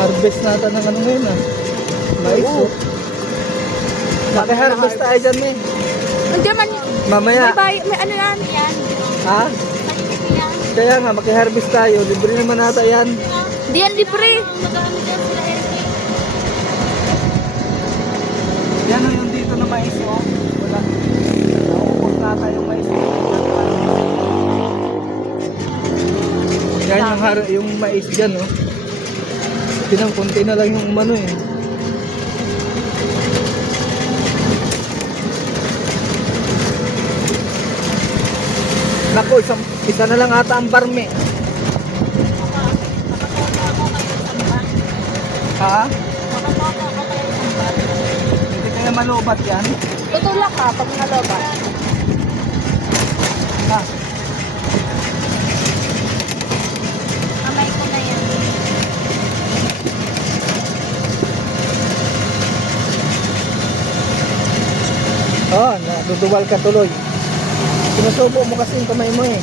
Harvest natin ng ano ngayon ah. Mais Oo. oh. Maki-harvest tayo dyan eh. Nandiyan man. Mamaya. May ano yan? Yan. Ha? Maliliit yan. Kaya nga, maki-harvest tayo. Libre naman nata yan. Di yan libre. Magkano dyan sila Eric? Yan o yung dito na mais oh. Wala. Naubos nata yung mais. Yan yung mais dyan oh. Konti na lang yung umano eh. Nako, isa na lang ata ang barme. Ha? Hindi kaya malubat yan? Tutulak ka pag nalobat. Ha? Kamay ko na yan. Oo, naduduwal ka tuloy. Sinusubo mo kasi yung kamay mo eh.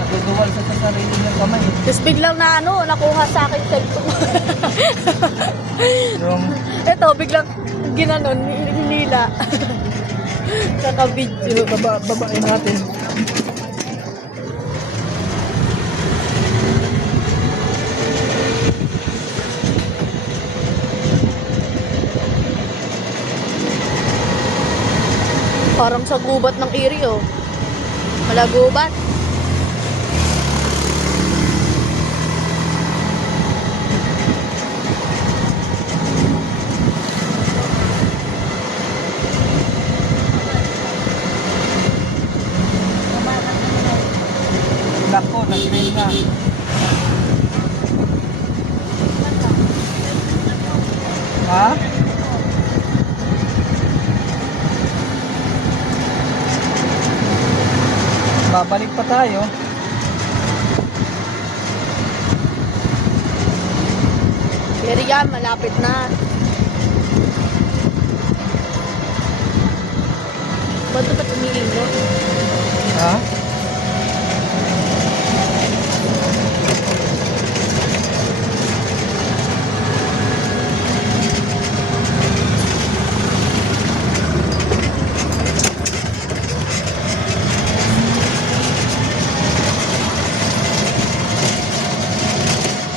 Naduduwal ka sa sarili ng kamay. Tapos biglang na nakuha sa akin yung cellphone. Yung, Ito, biglang ginanon, hinila. Kaka-video. babain natin. Parang sa gubat ng iri, oh. Malagubat. Nako, nag-green na. Ha? Babalik pa tayo. Pero yan, malapit na. Ba't ba tumingin mo? Ha?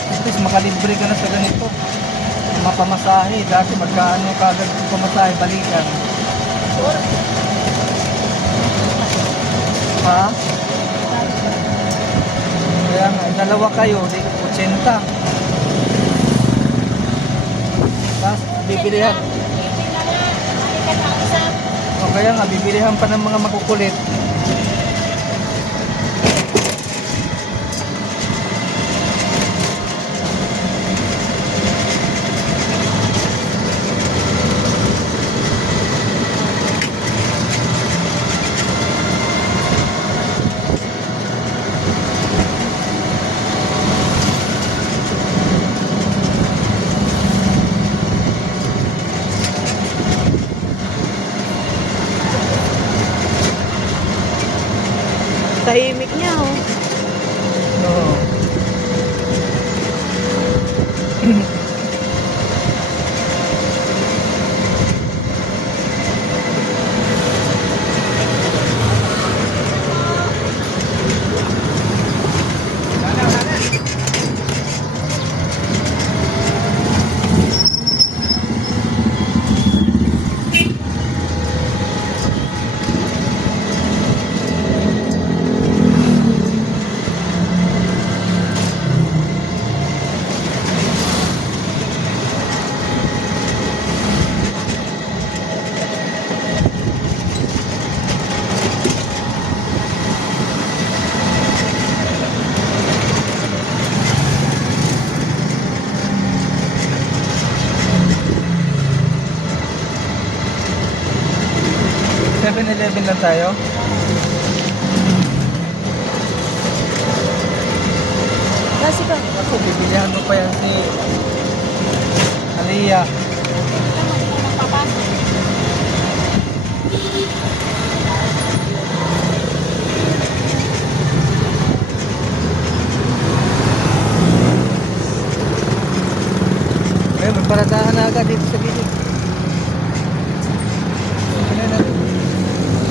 At least makalibre ka na sa ganito. Mapamasahe. Dati magkaano kagad yung pamasahe, balikan. Ha? Kaya nga, dalawa kayo, di 80. Tapos, bibilihan. O kaya nga, bibilihan pa ng mga makukulit. Tahimik niya, oh. Oo. lang tayo. Kasi ka. Ako, bibilihan mo pa yan si Aliyah. paradahan na agad dito sa gilid. Ano na